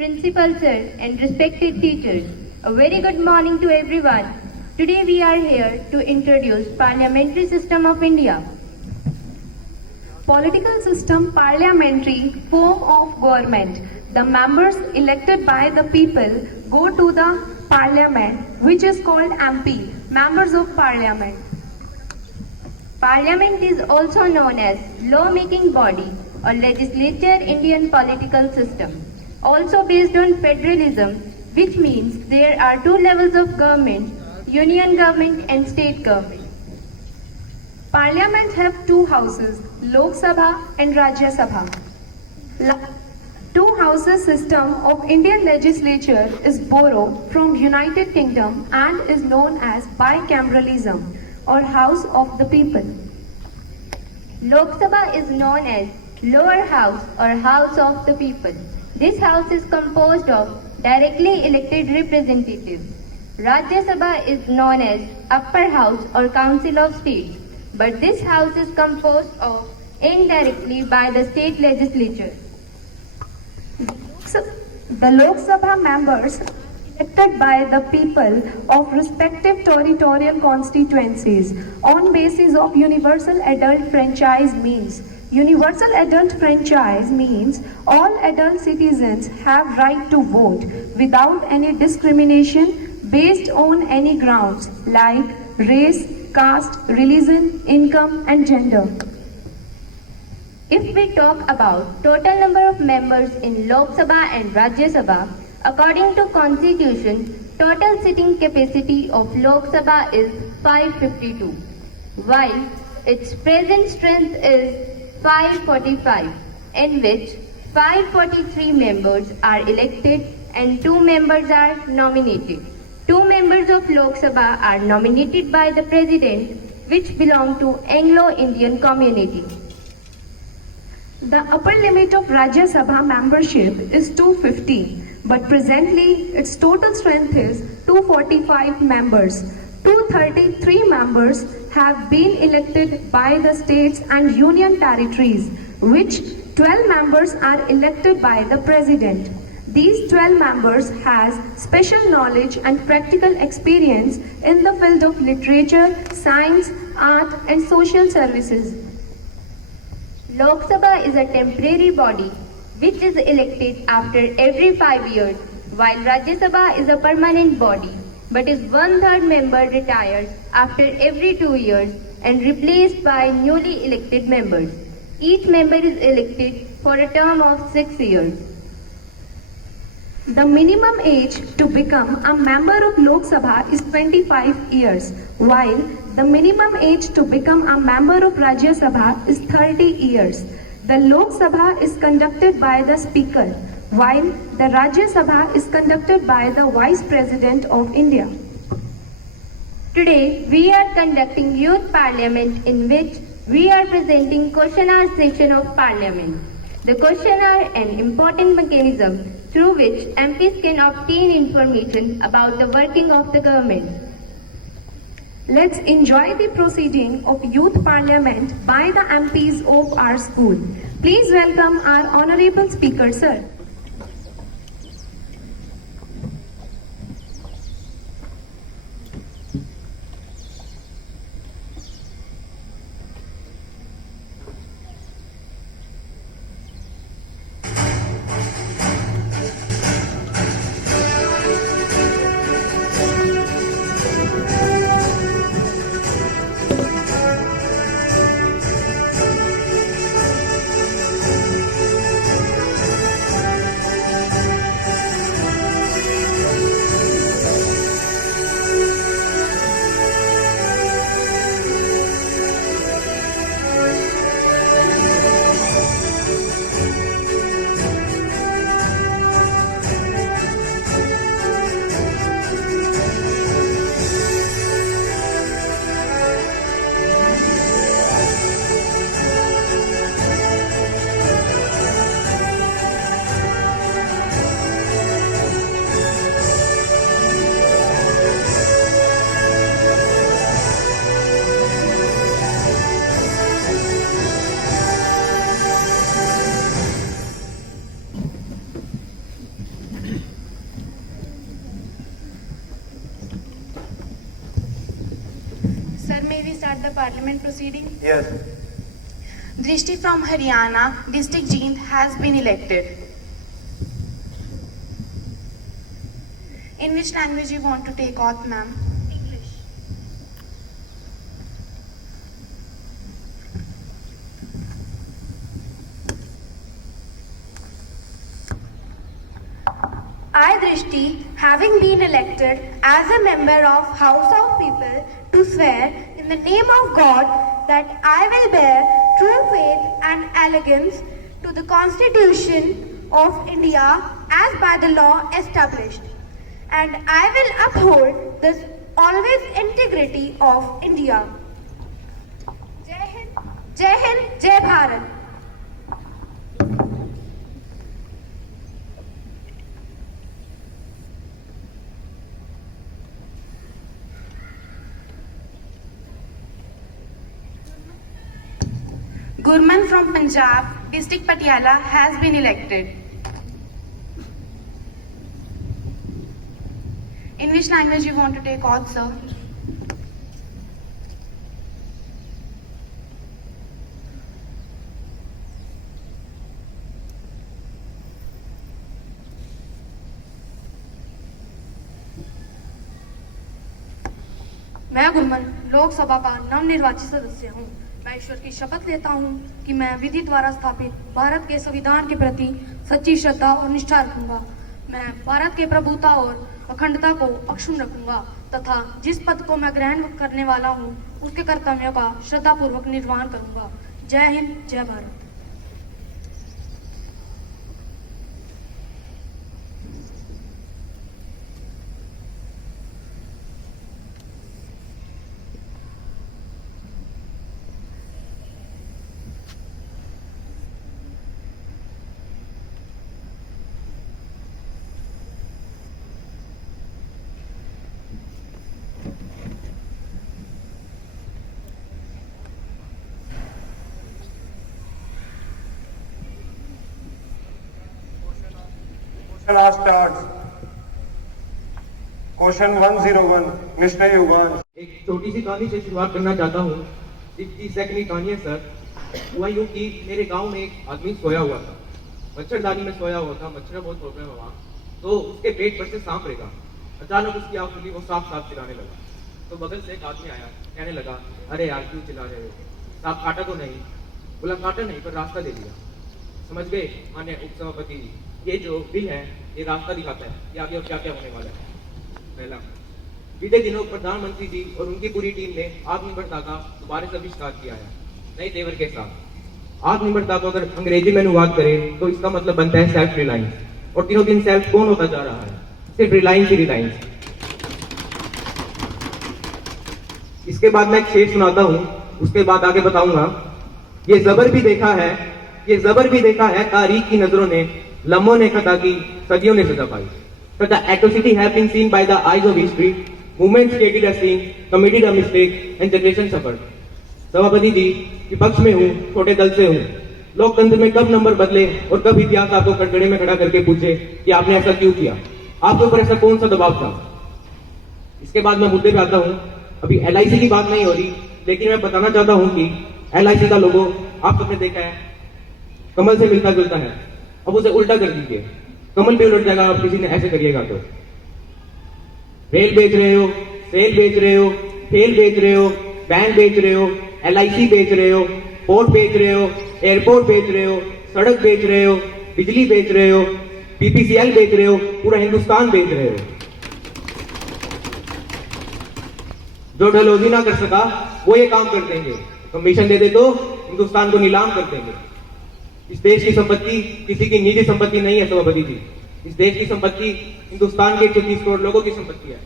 Principal sir and respected teachers, a very good morning to everyone. Today we are here to introduce Parliamentary System of India. Political system, parliamentary form of government. The members elected by the people go to the parliament, which is called MP, members of parliament. Parliament is also known as law-making body or legislature Indian political system. Also based on federalism, which means there are two levels of government, union government and state government. Parliament have two houses, Lok Sabha and Rajya Sabha. Two houses system of Indian legislature is borrowed from United Kingdom and is known as bicameralism or House of the People. Lok Sabha is known as lower house or House of the People. This house is composed of directly elected representatives. Rajya Sabha is known as upper house or Council of States, but this house is composed of indirectly by the state legislature. The Lok Sabha members elected by the people of respective territorial constituencies on basis of universal adult franchise means. Universal adult franchise means all adult citizens have right to vote without any discrimination based on any grounds like race, caste, religion, income and gender. If we talk about total number of members in Lok Sabha and Rajya Sabha, according to Constitution, total sitting capacity of Lok Sabha is 552, while its present strength is 545, in which 543 members are elected and 2 members are nominated. 2 members of Lok Sabha are nominated by the President, which belong to Anglo-Indian community. The upper limit of Rajya Sabha membership is 250, but presently its total strength is 245 members. 233 members have been elected by the states and union territories, which 12 members are elected by the President. These 12 members has special knowledge and practical experience in the field of literature, science, art and social services. Lok Sabha is a temporary body which is elected after every 5 years, while Rajya Sabha is a permanent body but is 1/3 member retires after every 2 years and replaced by newly elected members. Each member is elected for a term of 6 years. The minimum age to become a member of Lok Sabha is 25 years, while the minimum age to become a member of Rajya Sabha is 30 years. The Lok Sabha is conducted by the Speaker, while the Rajya Sabha is conducted by the Vice President of India. Today, we are conducting Youth Parliament, in which we are presenting questionnaire section of Parliament. The questionnaire an important mechanism through which MPs can obtain information about the working of the government. Let's enjoy the proceeding of Youth Parliament by the MPs of our school. Please welcome our Honorable Speaker, Sir. start the parliament proceeding? Yes. Drishti from Haryana, District Jind has been elected. In which language you want to take oath, ma'am? English. I, Drishti, having been elected as a member of House of People, to swear in the name of God that I will bear true faith and allegiance to the Constitution of India as by the law established, and I will uphold the always integrity of India. Jai Hind, Jai Bharat. Gurman from Punjab, District Patiala has been elected. In which language you want to take oath, sir? मैं गुरमन लोकसभा का नवनिर्वाचित सदस्य हूँ। मैं ईश्वर की शपथ लेता हूँ कि मैं विधि द्वारा स्थापित भारत के संविधान के प्रति सच्ची श्रद्धा और निष्ठा रखूंगा। मैं भारत के प्रभुता और अखंडता को अक्षुण्ण रखूंगा तथा जिस पद को मैं ग्रहण करने वाला हूँ उसके कर्तव्यों का श्रद्धापूर्वक निर्वहन करूंगा। जय हिंद, जय Bharat. Starts. Question 101, Mr. Yugan. एक छोटी सी कहानी से शुरुआत करना चाहता हूँ। 60 सेकंड की कहानी है सर। हुआ यूँ कि मेरे गांव में एक आदमी सोया हुआ था, मच्छरदानी में सोया हुआ था। मच्छर बहुत प्रॉब्लम है वहाँ, तो उसके पेट पर से सांप रेगा। अचानक उसकी आँख खुली, वो सांप सांप चिल्लाने लगा। तो बगल से एक आदमी आया, कहने लगा, अरे यार क्यों चिल्ला रहे हो, सांप काटा तो नहीं? बोला काटा नहीं, पर रास्ता दे दिया। समझ गए मान्य उपसभापति जी, ये जो बिल है ये रास्ता दिखाता है कि आगे और क्या क्या होने वाला है। पहला, बीते दिनों प्रधानमंत्री जी और उनकी पूरी टीम ने आत्मनिर्भरता का दोबारा से आविष्कार किया है नए तेवर के साथ। आत्मनिर्भरता को अगर अंग्रेजी में अनुवाद करें तो इसका मतलब बनता है सेल्फ रिलायंस। और दिनों दिन सेल्फ कौन होता जा रहा है? सिर्फ रिलायंस ही रिलायंस। इसके बाद मैं एक शेर सुनाता हूँ, उसके बाद आगे बताऊंगा। ये जबर भी देखा है, ये जबर भी देखा है तारीख की नजरों ने, लम्हों ने खता की, सदियों ने सजा पाई। But the atrocity have been seen by the eyes of history. Movements created a scene, committed a mistake, and generation suffered. सभापति जी, विपक्ष में हूँ, छोटे दल से हूँ। लोकतंत्र में कब नंबर बदले और कब इतिहास आपको कटघरे में खड़ा करके पूछे कि आपने ऐसा क्यों किया? आपके ऊपर ऐसा कौन सा दबाव था? इसके बाद मैं मुद्दे पे आता हूँ। अभी LIC की बात नहीं हो रही, लेकिन मैं बताना चाहता हूँ कि LIC का लोगो आप सबने देखा है, कमल से मिलता जुलता है। अब उसे उल्टा कर दीजिए, कमल भी उलट जाएगा। आप किसी ने ऐसे करिएगा तो। रेल बेच रहे हो, सेल बेच रहे हो, तेल बेच रहे हो, बैंक बेच रहे हो, LIC बेच रहे हो, पोर्ट बेच रहे हो, एयरपोर्ट बेच रहे हो, सड़क बेच रहे हो, बिजली बेच रहे हो, BPCL बेच रहे हो, पूरा हिंदुस्तान बेच रहे हो। जो डलहौजी ना कर सका वो ये काम कर देंगे। कमीशन दे दे तो हिंदुस्तान को नीलाम कर देंगे। इस देश की संपत्ति किसी की निजी संपत्ति नहीं है सभापति जी। इस देश की संपत्ति हिंदुस्तान के 130 करोड़ लोगों की संपत्ति है।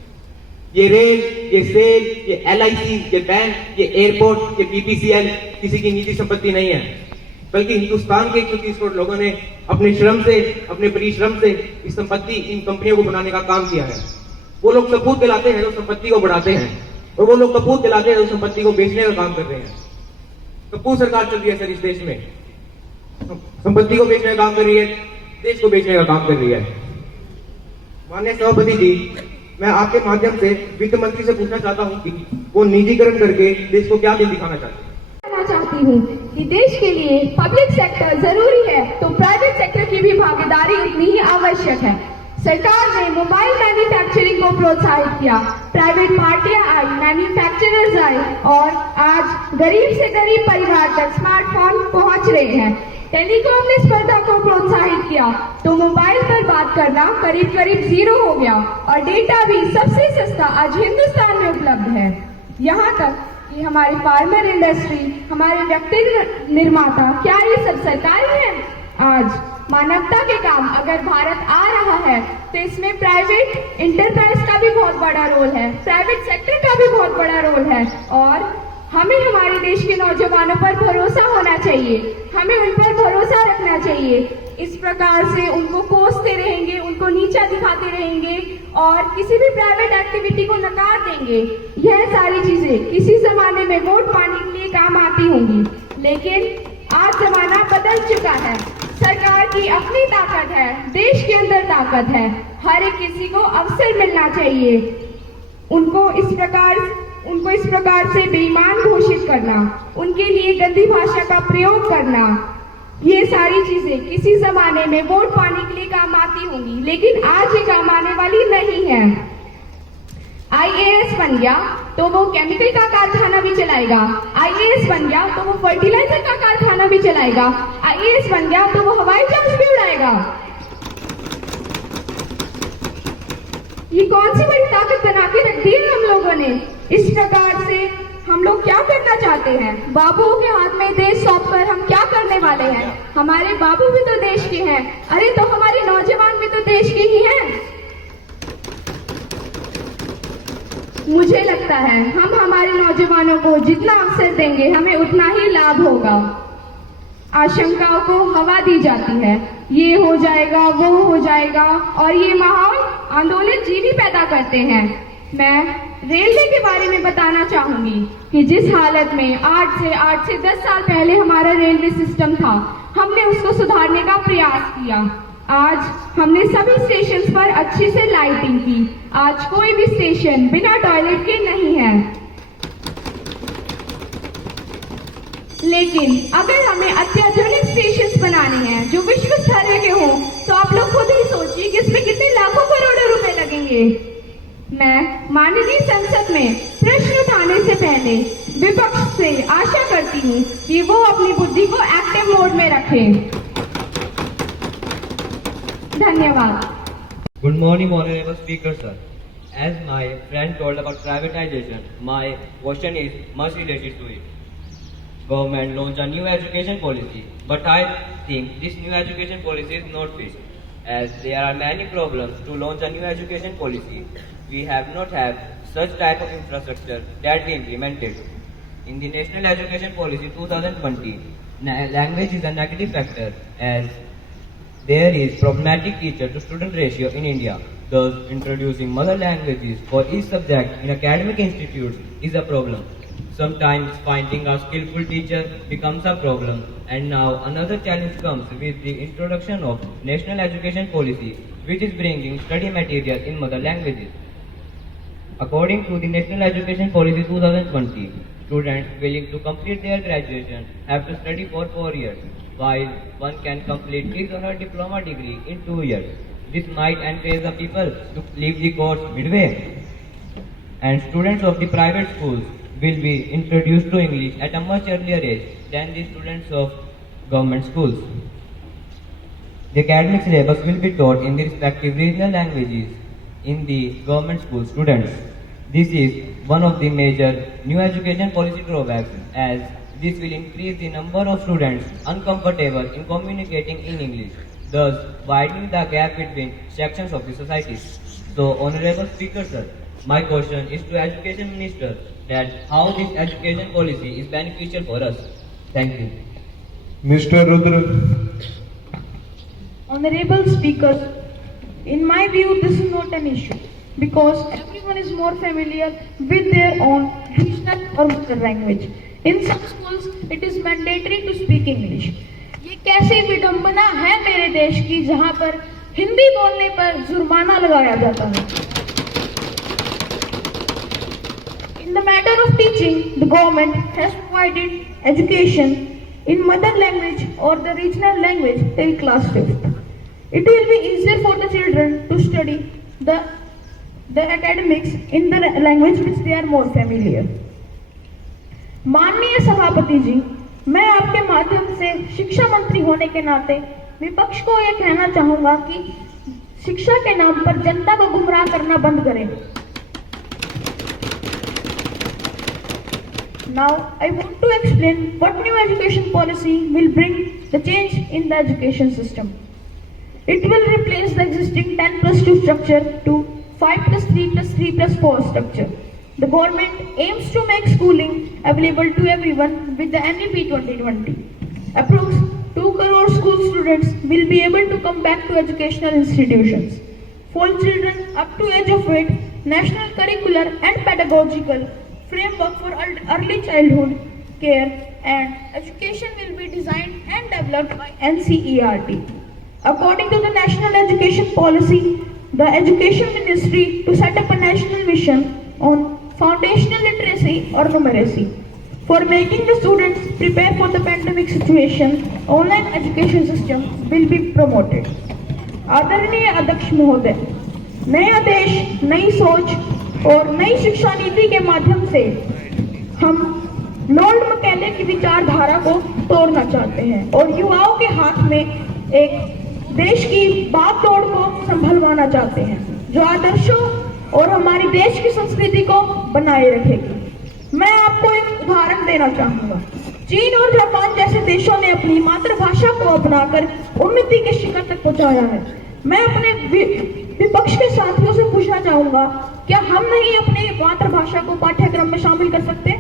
ये रेल, ये सेल, ये LIC, ये बैंक, ये एयरपोर्ट, ये BPCL किसी की निजी संपत्ति नहीं है, बल्कि हिंदुस्तान के 130 करोड़ लोगों ने अपने श्रम से, अपने परिश्रम से इस संपत्ति, इन कंपनियों को बनाने का काम किया है। वो लोग कपूत दिलाते हैं जो संपत्ति को बढ़ाते हैं, और वो लोग कपूत दिलाते हैं जो संपत्ति को बेचने का काम कर रहे हैं। कपूत सरकार चल रही है सर इस देश में, संपत्ति को बेचने का काम कर रही है, देश को बेचने का काम कर रही है। माननीय सभापति जी, मैं आपके माध्यम से वित्त मंत्री से पूछना चाहता हूँ कि वो निजीकरण करके देश को क्या दिन दिखाना चाहते हैं। कहना चाहती हूँ कि देश के लिए पब्लिक सेक्टर जरूरी है तो प्राइवेट सेक्टर की भी भागीदारी उतनी ही आवश्यक है। सरकार ने मोबाइल मैन्युफैक्चरिंग को प्रोत्साहित किया, प्राइवेट पार्टियां आई, मैन्युफैक्चरर्स आए और आज गरीब से गरीब परिवार तक स्मार्टफोन पहुंच रहे हैं। टेलीकॉम ने स्पर्धा को प्रोत्साहित किया तो मोबाइल पर बात करना करीब करीब 0 हो गया और डेटा भी सबसे सस्ता आज हिंदुस्तान में उपलब्ध है। यहाँ तक कि हमारी फार्मर इंडस्ट्री, हमारे व्यक्तिगत निर्माता, क्या ये सब सरकारी है? आज मानवता के काम अगर भारत आ रहा है तो इसमें प्राइवेट इंटरप्राइज का भी बहुत बड़ा रोल है, प्राइवेट सेक्टर का भी बहुत बड़ा रोल है और हमें हमारे देश के नौजवानों पर भरोसा होना चाहिए, हमें उन पर भरोसा रखना चाहिए। इस प्रकार से उनको कोसते रहेंगे, उनको नीचा दिखाते रहेंगे और किसी भी प्राइवेट एक्टिविटी को नकार देंगे, यह सारी चीजें किसी जमाने में वोट पाने के लिए काम आती होंगी, लेकिन आज जमाना बदल चुका है। सरकार की अपनी ताकत है, देश के अंदर ताकत है, हर एक किसी को अवसर मिलना चाहिए। उनको इस प्रकार से बेईमान घोषित करना, उनके लिए गंदी भाषा का प्रयोग करना, ये सारी चीजें किसी जमाने में वोट पाने के लिए काम आती होंगी, लेकिन आज ये काम आने वाली नहीं है। IAS बन गया तो वो केमिकल का कारखाना भी चलाएगा, IAS बन गया तो वो फर्टिलाइजर का कारखाना भी चलाएगा, IAS बन गया तो वो हवाई जहाज भी उड़ाएगा। ये कौन सी बड़ी ताकत बना के रख दी है हम लोगों ने? इस प्रकार से हम लोग क्या करना चाहते हैं? बाबुओं के हाथ में देश सौंपकर हम क्या करने वाले हैं? हमारे बाबू भी तो देश के हैं, अरे तो हमारे नौजवान भी तो देश के ही हैं। मुझे लगता है हम हमारे नौजवानों को जितना अवसर देंगे हमें उतना ही लाभ होगा। आशंकाओं को हवा दी जाती है, ये हो जाएगा, वो हो जाएगा और ये माहौल आंदोलन जीवी पैदा करते हैं। मैं रेलवे के बारे में बताना चाहूंगी कि जिस हालत में 8 से 10 साल पहले हमारा रेलवे सिस्टम था, हमने उसको सुधारने का प्रयास किया। आज हमने सभी स्टेशंस पर अच्छे से लाइटिंग की, आज कोई भी स्टेशन बिना टॉयलेट के नहीं है। लेकिन अगर हमें अत्याधुनिक स्टेशंस बनाने हैं जो विश्व स्तर के हों, तो आप लोग खुद ही सोचिए कि इसमें कितने लाखों करोड़ों रुपए लगेंगे। मैं माननीय संसद में प्रश्न उठाने से पहले विपक्ष से आशा करती हूँ कि वो अपनी बुद्धि को एक्टिव मोड में रखें। धन्यवाद। Good morning, honorable speaker, sir. As my friend told about privatization, my question is much related to it. Government launched a new education policy, but I think this new education policy is not fit, as there are many problems to launch a new education policy. We have not had such type of infrastructure that we implemented. In the National Education Policy 2020, language is a negative factor, as there is problematic teacher to student ratio in India. Thus, introducing mother languages for each subject in academic institutes is a problem. Sometimes finding a skillful teacher becomes a problem, and now another challenge comes with the introduction of National Education Policy, which is bringing study material in mother languages. According to the National Education Policy 2020, students willing to complete their graduation have to study for 4 years, while one can complete his or her diploma degree in 2 years. This might encourage the people to leave the course midway, and students of the private schools will be introduced to English at a much earlier age than the students of government schools. The academic syllabus will be taught in the respective regional languages in the government school students. This is one of the major new education policy drawbacks, as this will increase the number of students uncomfortable in communicating in English, thus widening the gap between sections of the society. So, Honorable Speaker, sir, my question is to Education Minister that how this education policy is beneficial for us. Thank you. Mr. Rudra. Honorable Speaker, in my view, this is not an issue because everyone is more familiar with their own regional or mother language. In some schools, it is mandatory to speak English. ये कैसी विडंबना है मेरे देश की, जहां पर हिंदी बोलने पर जुर्माना लगाया जाता है। In the matter of teaching, the government has provided education in mother language or the regional language till class 5th. It will be easier for the children to study the academics in the language which they are more familiar. माननीय सभापति जी, मैं आपके माध्यम से शिक्षा मंत्री होने के नाते विपक्ष को यह कहना चाहूंगा कि शिक्षा के नाम पर जनता को गुमराह करना बंद करें। Now I want to explain what new education policy will bring the change in the education system. It will replace the existing 10+2 structure to 5+3+3+4 structure. The government aims to make schooling available to everyone with the NEP 2020. Approx 2 crore school students will be able to come back to educational institutions. For children up to age of 8, national curricular and pedagogical framework for early childhood care and education will be designed and developed by NCERT. According to the National Education Policy, the Education Ministry to set up a national mission on foundational literacy or numeracy. For making the students prepare for the pandemic situation, online education system will be promoted. आदरणीय अध्यक्ष महोदय, नया देश, नई सोच और नई शिक्षा नीति के माध्यम से हम लॉर्ड मैकेले की विचारधारा को तोड़ना चाहते हैं और युवाओं के हाथ में एक देश की बागडोर को संभलवाना चाहते हैं जो आदर्शों और हमारी देश की संस्कृति को बनाए रखेगी। मैं आपको एक उदाहरण देना चाहूंगा। चीन और जापान जैसे देशों ने अपनी मातृभाषा को अपनाकर उन्नति के शिखर तक पहुंचाया है। मैं अपने विपक्ष के साथियों से पूछना चाहूंगा, क्या हम नहीं अपनी मातृभाषा को पाठ्यक्रम में शामिल कर सकते?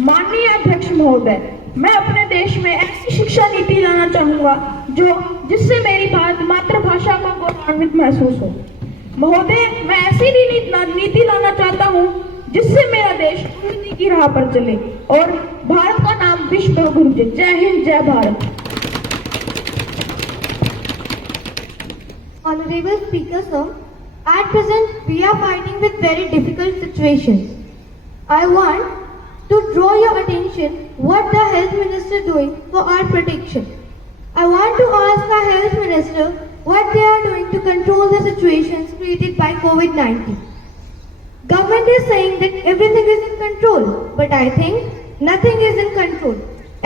माननीय अध्यक्ष महोदय, मैं अपने देश में ऐसी शिक्षा नीति लाना चाहूंगा जिससे मेरी मातृभाषा को गौरवान्वित महसूस हो। महोदय, मैं ऐसी नीति लाना चाहता हूं जिससे मेरा देश उन्नति की राह पर चले और भारत का नाम विश्व में गूंजे। जय हिंद, जय Bharat. Honorable Speaker Sir, at present we are fighting with very difficult situations. I want to draw your attention what the health minister doing for our protection. I want to ask our health minister what they are doing to control the situations created by COVID-19. Government is saying that everything is in control, but I think nothing is in control.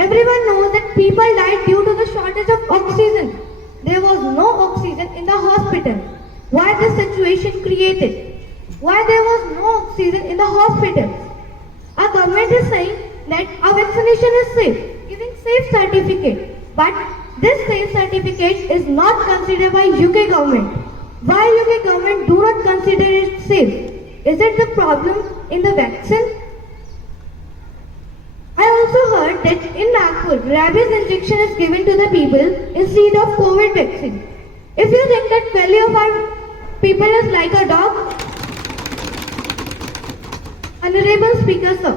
Everyone knows that people died due to the shortage of oxygen. There was no oxygen in the hospital. Why this situation created? Why there was no oxygen in the hospitals? Our government is saying that our vaccination is safe, giving safe certificate. But this safe certificate is not considered by UK government. Why UK government do not consider it safe? Is it the problem in the vaccine? I also heard that in Nagpur, rabies injection is given to the people instead of COVID vaccine. If you think that value of our people is like a dog, Honorable Speaker Sir,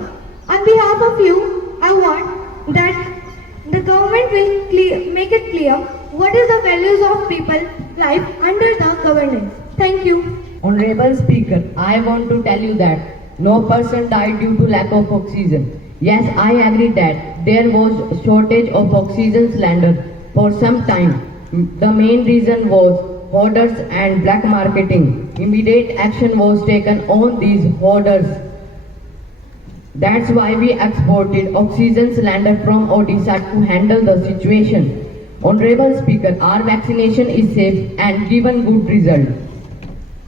on behalf of you, I want that the government will make it clear what is the values of people life under the governance. Thank you. Honorable Speaker, I want to tell you that no person died due to lack of oxygen. Yes, I agree that there was shortage of oxygen cylinder for some time. The main reason was hoarders and black marketing. Immediate action was taken on these hoarders. That's why we exported oxygen cylinder from Odisha to handle the situation. Honorable Speaker, our vaccination is safe and given good result.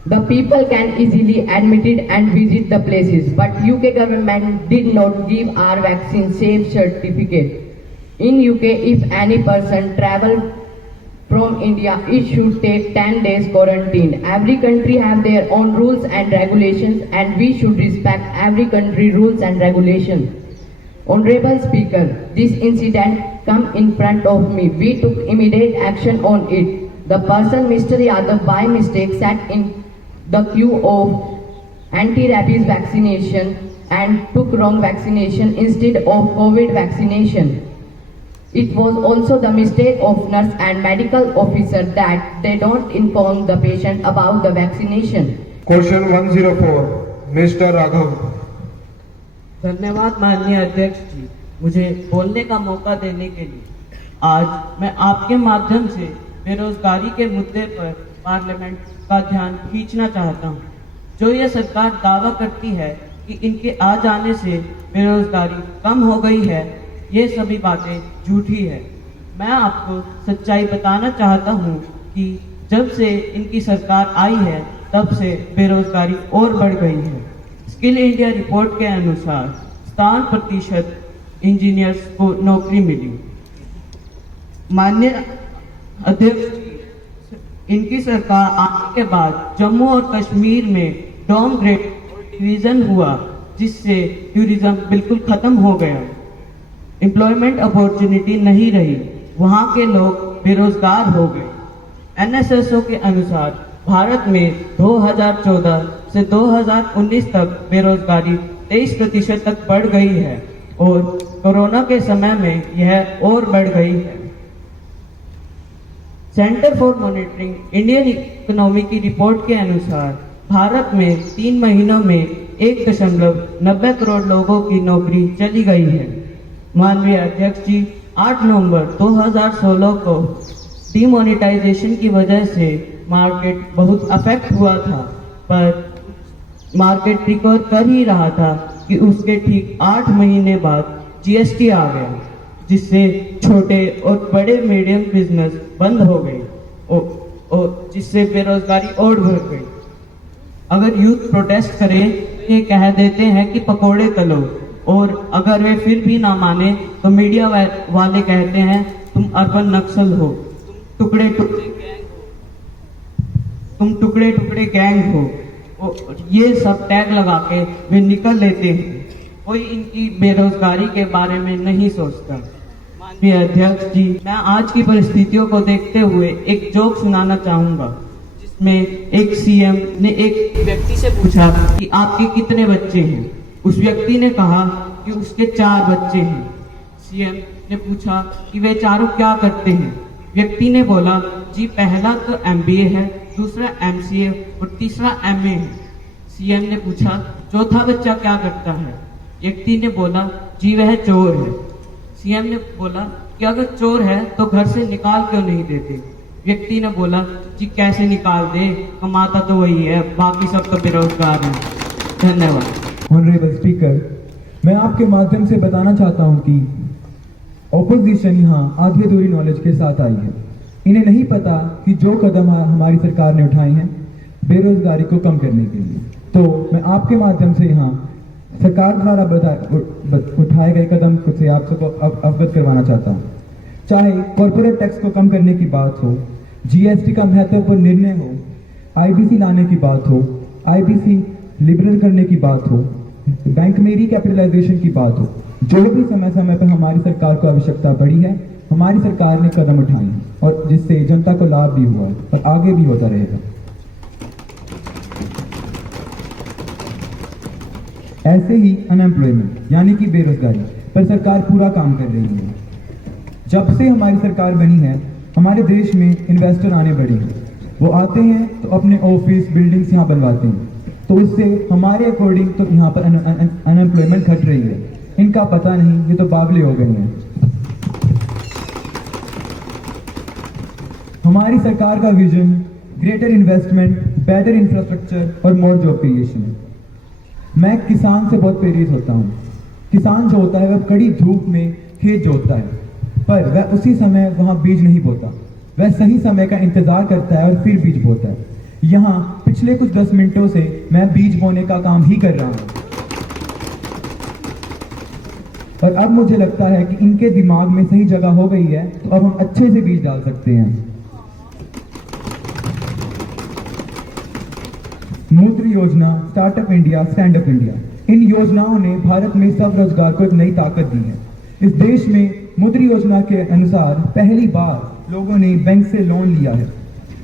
The people can easily admit it and visit the places, but UK government did not give our vaccine safe certificate. In UK, if any person travel from India, it should take 10 days quarantine. Every country have their own rules and regulations, and we should respect every country rules and regulations. Honorable Speaker, this incident come in front of me. We took immediate action on it. The person, Mr. Yadav, by mistake sat in the queue of anti-rabies vaccination and took wrong vaccination instead of COVID vaccination. It was also the mistake of nurse and medical officer that they don't inform the patient about the vaccination. Question 104 mister Raghav. धन्यवाद माननीय अध्यक्ष जी, मुझे बोलने का मौका देने के लिए। आज मैं आपके माध्यम से बेरोजगारी के मुद्दे पर पार्लियामेंट का ध्यान खींचना चाहता हूं। जो ये सरकार दावा करती है कि इनके आ जाने से बेरोजगारी कम हो गई है, ये सभी बातें झूठी है। मैं आपको सच्चाई बताना चाहता हूं कि जब से इनकी सरकार आई है तब से बेरोजगारी और बढ़ गई है। स्किल इंडिया रिपोर्ट के अनुसार 67% इंजीनियर्स को नौकरी मिली। माननीय अध्यक्ष जी, इनकी सरकार आने के बाद जम्मू और कश्मीर में डाउनग्रेड डिवीजन हुआ, जिससे टूरिज्म बिल्कुल खत्म हो गया। एम्प्लॉयमेंट अपॉर्चुनिटी नहीं रही, वहाँ के लोग बेरोजगार हो गए। NSSO के अनुसार भारत में 2014 से 2019 तक बेरोजगारी 23% तक बढ़ गई है और कोरोना के समय में यह और बढ़ गई है। Centre for monitoring Indian economy की रिपोर्ट के अनुसार भारत में 3 महीनों में 1.90 करोड़ लोगों की नौकरी चली गई है। माननीय अध्यक्ष जी, 8 नवंबर 2016 को डिमोनेटाइजेशन की वजह से मार्केट बहुत अफेक्ट हुआ था, पर मार्केट रिकवर कर ही रहा था कि उसके ठीक 8 महीने बाद GST आ गया, जिससे छोटे और बड़े मीडियम बिजनेस बंद हो गए और जिससे बेरोजगारी और बढ़ गई। अगर यूथ प्रोटेस्ट करे ये कह देते हैं कि पकोड़े तलो, और अगर वे फिर भी ना माने तो मीडिया वाले कहते हैं तुम अर्बन नक्सल हो, टुकड़े टुकड़े गैंग हो। और ये सब टैग लगा के वे निकल लेते हैं। कोई इनकी बेरोजगारी के बारे में नहीं सोचता। माननीय अध्यक्ष जी, मैं आज की परिस्थितियों को देखते हुए एक जोक सुनाना चाहूंगा, जिसमें एक CM ने एक व्यक्ति से पूछा कि आपके कितने बच्चे हैं। उस व्यक्ति ने कहा कि उसके 4 बच्चे हैं। CM ने पूछा कि वे चारों क्या करते हैं। व्यक्ति ने बोला, जी पहला तो MBA है, दूसरा MCA और तीसरा MA है। CM ने पूछा, चौथा बच्चा क्या करता है। व्यक्ति ने बोला, जी वह चोर है। CM ने बोला कि अगर चोर है तो घर से निकाल क्यों नहीं देते। व्यक्ति ने बोला, जी कैसे निकाल दे, कमाता तो वही है, बाकी सब तो बेरोजगार हैं। धन्यवाद। ऑनरेबल स्पीकर, मैं आपके माध्यम से बताना चाहता हूं कि ऑपोजिशन यहाँ आधी अधूरी नॉलेज के साथ आई है। इन्हें नहीं पता कि जो कदम हमारी सरकार ने उठाए हैं बेरोजगारी को कम करने के लिए। तो मैं आपके माध्यम से यहाँ सरकार द्वारा उठाए गए कदम से आप सबको अवगत करवाना चाहता हूँ। चाहे कॉर्पोरेट टैक्स को कम करने की बात हो, GST का महत्वपूर्ण निर्णय हो, IBC लाने की बात हो, IBC लिबरल करने की बात हो, बैंक में रिकैपिटलाइजेशन की बात हो, जो भी समय समय पर हमारी सरकार को आवश्यकता पड़ी है, हमारी सरकार ने कदम उठाए हैं और जिससे जनता को लाभ भी हुआ है और आगे भी होता रहेगा। ऐसे ही अनएम्प्लॉयमेंट यानी कि बेरोजगारी पर सरकार पूरा काम कर रही है। जब से हमारी सरकार बनी है, हमारे देश में इन्वेस्टर आने बढ़े हैं। वो आते हैं तो अपने ऑफिस बिल्डिंग्स यहाँ बनवाते हैं, तो उससे हमारे अकॉर्डिंग तो यहाँ पर अनएम्प्लॉयमेंट घट रही है। इनका पता नहीं, ये तो बावले हो गए हैं। हमारी सरकार का vision greater investment, better infrastructure और मोर जॉब क्रिएशन है। मैं किसान से बहुत प्रेरित होता हूँ। किसान जो होता है वह कड़ी धूप में खेत जोतता है, पर वह उसी समय वहाँ बीज नहीं बोता। वह सही समय का इंतजार करता है और फिर बीज बोता है। यहाँ पिछले कुछ 10 मिनटों से मैं बीज बोने का काम ही कर रहा हूँ और अब मुझे लगता है कि इनके दिमाग में सही जगह हो गई है, तो अब हम अच्छे से बीज डाल सकते हैं। Mudra Yojana, startup India, stand up India, इन योजनाओं ने भारत में स्वरोजगार को एक नई ताकत दी है। इस देश में मुद्रा योजना के अनुसार पहली बार लोगों ने बैंक से लोन लिया है।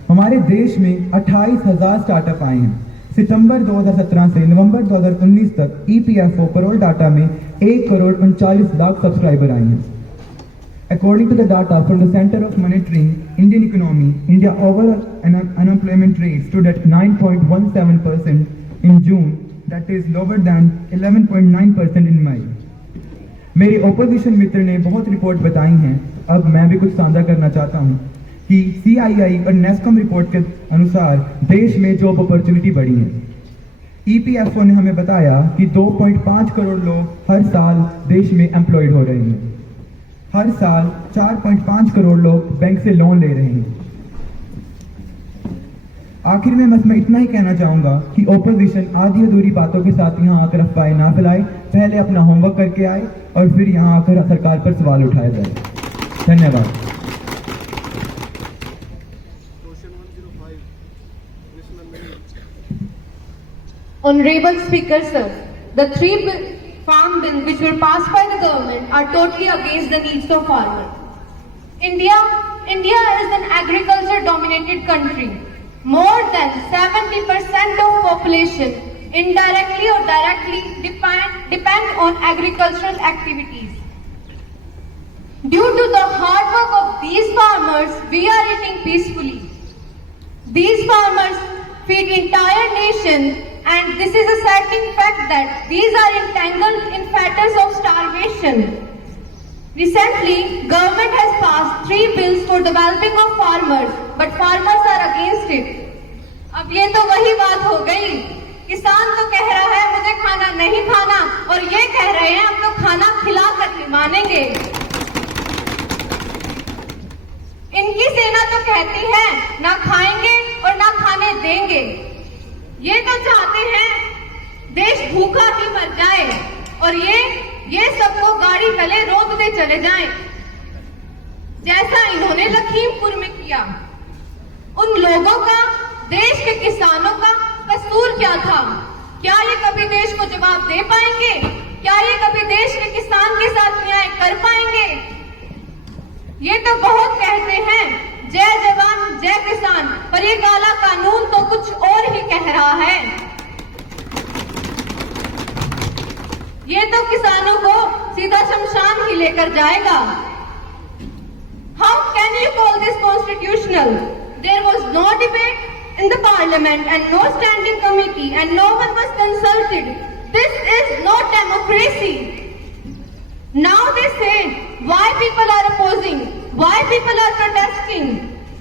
हमारे देश में 28,000 स्टार्टअप आए हैं। सितंबर 2017 से नवंबर 2019 तक EPFO पेरोल डाटा में 1,39,00,000 सब्सक्राइबर आए हैं। According to the data from the Center of Monitoring Indian Economy, economy, India overall unemployment rate stood at 9.17% in June, that is lower than 11.9% in May. मेरे opposition मित्र ने बहुत report बताई हैं, अब मैं भी कुछ साझा करना चाहता हूं कि CII और नेस्कॉम रिपोर्ट के अनुसार देश में जॉब अपॉर्चुनिटी बढ़ी है। EPFO ने हमें बताया कि 2.5 करोड़ लोग हर साल देश में एम्प्लॉयड हो रहे हैं। हर साल 4.5 करोड़ लोग बैंक से लोन ले रहे हैं। आखिर में बस मैं इतना ही कहना चाहूंगा कि ओपोजिशन आधी अधूरी बातों के साथ यहाँ आकर अफवाहें ना फैलाए, पहले अपना होमवर्क करके आए और फिर यहाँ आकर सरकार पर सवाल उठाया जाए। धन्यवाद। Honorable Speaker, sir, the three farm bills which were passed by the government are totally against the needs of farmers. India is an agriculture-dominated country. More than 70% of population indirectly or directly depend on agricultural activities. Due to the hard work of these farmers, we are eating peacefully. These farmers feed entire nation, and this is a certain fact that these are entangled in fetters of starvation. Recently, government has passed 3 bills for the well-being of farmers, but farmers are against it. अब ये तो वही बात हो गई, किसान तो कह रहा है मुझे खाना नहीं खाना, और ये कह रहे हैं हम तो खाना खिला कर ही मानेंगे। इनकी सेना तो कहती है ना खाएंगे और ना खाने देंगे। ये तो चाहते हैं देश भूखा ही मर जाए, और ये सबको गाड़ी गले रोकते चले जाएं, जैसा इन्होंने लखीमपुर में किया। उन लोगों का, देश के किसानों का कसूर क्या था? क्या ये कभी देश को जवाब दे पाएंगे? क्या ये कभी देश के किसान के साथ न्याय कर पाएंगे? ये तो बहुत कहते हैं जय जवान जय किसान, पर ये काला कानून तो कुछ और ही कह रहा है। ये तो किसानों को सीधा शमशान ही लेकर जाएगा। How can you call this constitutional? There was no debate in the parliament and no standing committee and no one was consulted. This is not democracy. Now they say why people are opposing, why people are protesting.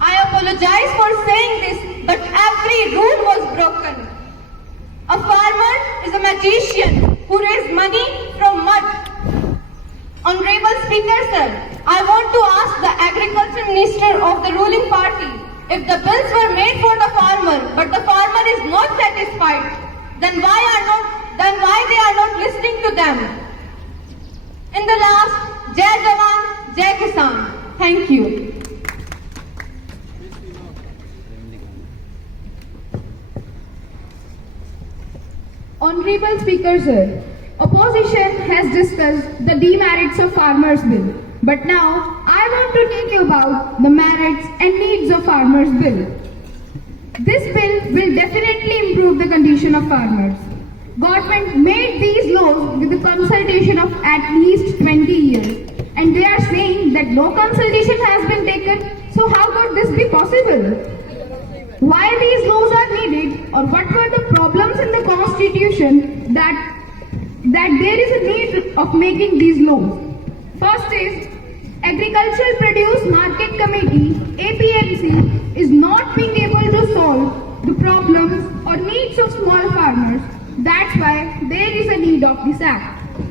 I apologize for saying this, but every rule was broken. A farmer is a magician who raised money from mud. Honorable Speaker, sir, I want to ask the Agriculture Minister of the ruling party, if the bills were made for the farmer, but the farmer is not satisfied, then why they are not listening to them? In the last, Jai Jawan, Jai Kisan. Thank you. Honorable Speaker, sir, opposition has discussed the demerits of farmers' bill, but now I want to tell you about the merits and needs of farmers' bill. This bill will definitely improve the condition of farmers. Government made these laws with the consultation of at least 20 years, and they are saying that no consultation has been taken, so how could this be possible? Why these laws are needed, or what were the problems in the constitution that there is a need of making these laws? First is, Agricultural Produce Market Committee, APMC, is not being able to solve the problems or needs of small farmers. That's why there is a need of this act.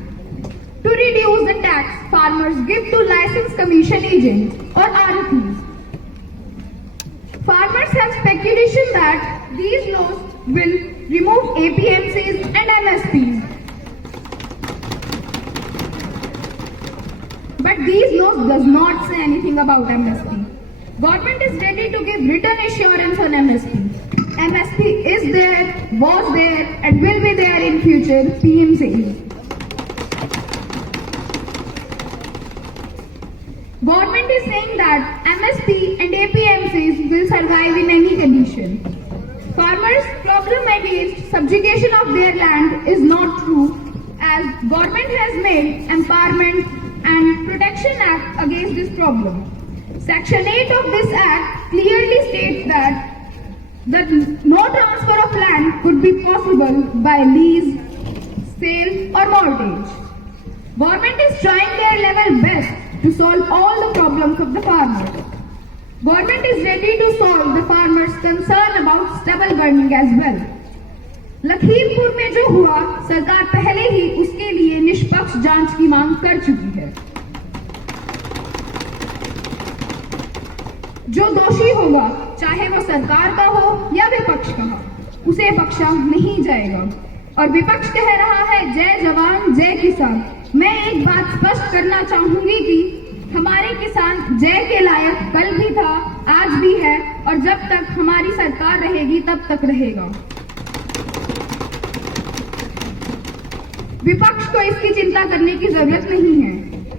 To reduce the tax farmers give to licensed commission agents or RFPs. Farmers have speculation that these laws will remove APMCs and MSPs. But these laws does not say anything about MSP. Government is ready to give written assurance on MSP. MSP is there, was there, and will be there in future, PM says. Government is saying that MSP and APMCs will survive in any condition. Farmers' problem against subjugation of their land is not true, as government has made Empowerment and Protection Act against this problem. Section 8 of this Act clearly states that no transfer of land could be possible by lease, sale or mortgage. Government is trying their level best to solve all the problems of the farmer. Government is ready to solve the farmers' concern about stubble burning as well. Lakhimpur में जो हुआ, सरकार पहले ही उसके लिए निष्पक्ष जांच की मांग कर चुकी है। जो दोषी होगा, चाहे वो सरकार का हो या विपक्ष का हो, उसे बख्शा नहीं जाएगा। और विपक्ष कह रहा है जय जवान जय किसान। मैं एक बात स्पष्ट करना चाहूंगी कि हमारे किसान जय के लायक कल भी था, आज भी है और जब तक हमारी सरकार रहेगी तब तक रहेगा। विपक्ष को इसकी चिंता करने की जरूरत नहीं है।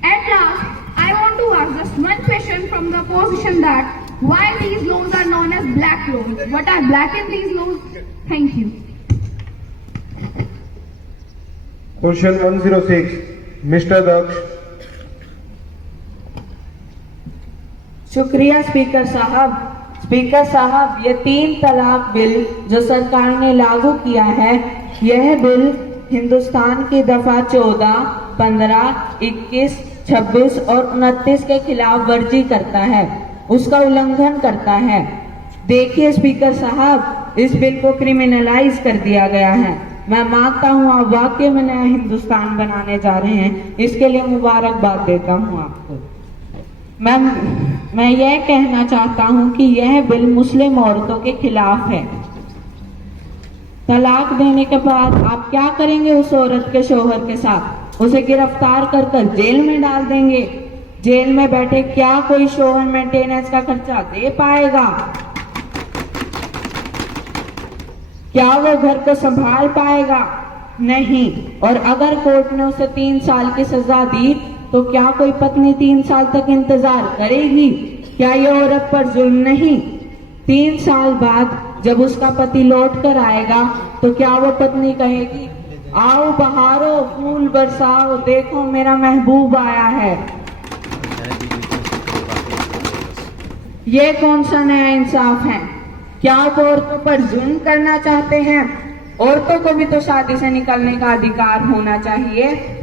At last, I want to ask just one question from the opposition that why these laws are known as black laws? What are black in these laws? Thank you. Question 106, Mr. Daksh. शुक्रिया speaker साहब। Speaker साहब, ये 3 तलाक bill जो सरकार ने लागू किया है, यह बिल हिंदुस्तान की दफा 14, 15, 21, 26 और 29 के खिलाफ वर्जी करता है, उसका उल्लंघन करता है। देखिए स्पीकर साहब, इस बिल को क्रिमिनलाइज कर दिया गया है। मैं मानता हूँ आप वाकई में नया हिंदुस्तान बनाने जा रहे हैं, इसके लिए मुबारकबाद देता हूँ आपको। मैं यह कहना चाहता हूँ कि यह बिल मुस्लिम औरतों के खिलाफ है। तलाक देने के बाद आप क्या करेंगे उस औरत के शौहर के साथ? उसे गिरफ्तार कर जेल में डाल देंगे। जेल में बैठे क्या कोई शौहर मेंटेनेंस का खर्चा दे पाएगा? क्या वो घर को संभाल पाएगा? नहीं। और अगर कोर्ट ने उसे 3 साल की सजा दी तो क्या कोई पत्नी 3 साल तक इंतजार करेगी? क्या ये औरत पर जुल्म नहीं? 3 साल बाद जब उसका पति लौट कर आएगा तो क्या वो पत्नी कहेगी, आओ बहारो फूल बरसाओ, देखो मेरा महबूब आया है? ये कौन सा नया इंसाफ है? क्या आप औरतों पर जुल्म करना चाहते हैं? औरतों को भी तो शादी से निकलने का अधिकार होना चाहिए।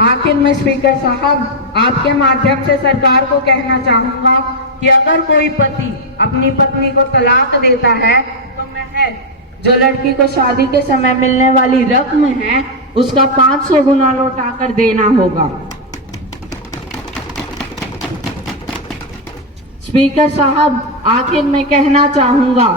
आखिर में स्पीकर साहब, आपके माध्यम से सरकार को कहना चाहूंगा कि अगर कोई पति अपनी पत्नी को तलाक देता है तो महर जो लड़की को शादी के समय मिलने वाली रकम है उसका 500 गुना लौटा कर देना होगा। स्पीकर साहब, आखिर में कहना चाहूंगा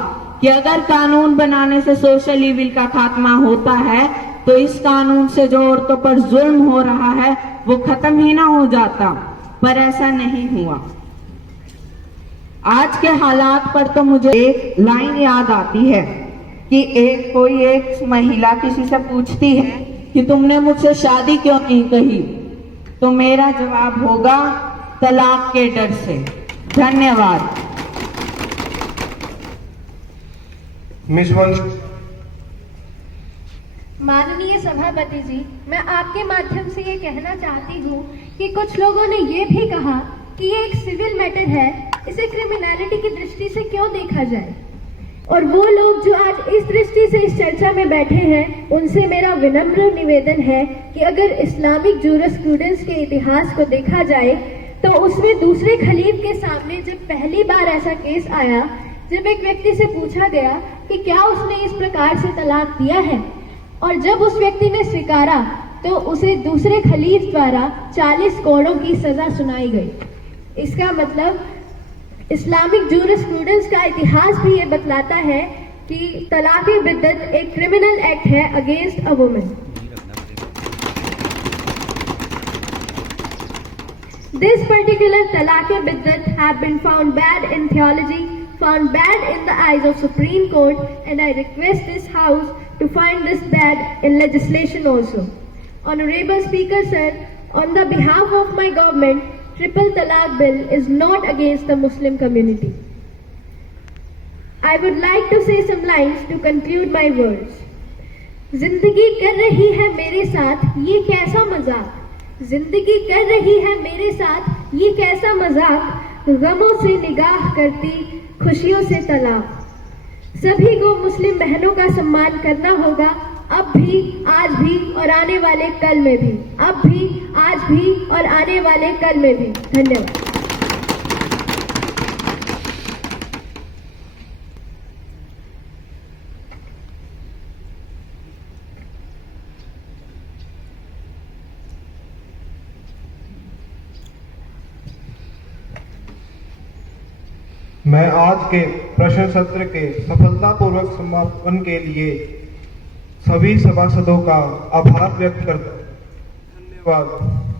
कि अगर कानून बनाने से सोशल इविल का खात्मा होता है तो इस कानून से जो औरतों पर जुल्म हो रहा है वो खत्म ही ना हो जाता, पर ऐसा नहीं हुआ। आज के हालात पर तो मुझे एक लाइन याद आती है कि कोई एक महिला किसी से पूछती है कि तुमने मुझसे शादी क्यों नहीं कही, तो मेरा जवाब होगा तलाक के डर से। धन्यवाद। मिस वंश। माननीय सभापति जी, मैं आपके माध्यम से ये कहना चाहती हूँ कि कुछ लोगों ने ये भी कहा कि ये एक सिविल मैटर है, इसे क्रिमिनलिटी की दृष्टि से क्यों देखा जाए। और वो लोग जो आज इस दृष्टि से इस चर्चा में बैठे हैं, उनसे मेरा विनम्र निवेदन है कि अगर इस्लामिक जूरिस्प्रूडेंस के इतिहास को देखा जाए तो उसमें दूसरे खलीफ के सामने जब पहली बार ऐसा केस आया, जब एक व्यक्ति से पूछा गया कि क्या उसने इस प्रकार से तलाक दिया है, और जब उस व्यक्ति ने स्वीकारा तो उसे दूसरे खलीफ द्वारा 40 कोड़ों की सजा सुनाई गई। इसका मतलब इस्लामिक जूरिस्प्रूडेंस का इतिहास भी ये बतलाता है कि तलाक़ बिद्दत एक क्रिमिनल एक्ट है against a woman. This particular talaq biddat have been found bad in theology, found bad in the eyes of Supreme Court, and I request this House to find this bad in legislation also. Honorable Speaker sir, on the behalf of my government, Triple Talaq Bill is not against the Muslim community. I would like to say some lines to conclude my words. जिंदगी कर रही है मेरे साथ ये कैसा मजाक, जिंदगी कर रही है मेरे साथ ये कैसा मजाक, गमों से निगाह करती खुशियों से तलाक। सभी को मुस्लिम बहनों का सम्मान करना होगा, अब भी, आज भी और आने वाले कल में भी। अब भी, आज भी और आने वाले कल में भी। धन्यवाद। मैं आज के प्रश्न सत्र के सफलतापूर्वक समापन के लिए सभी सभासदों का आभार व्यक्त करता हूं। धन्यवाद।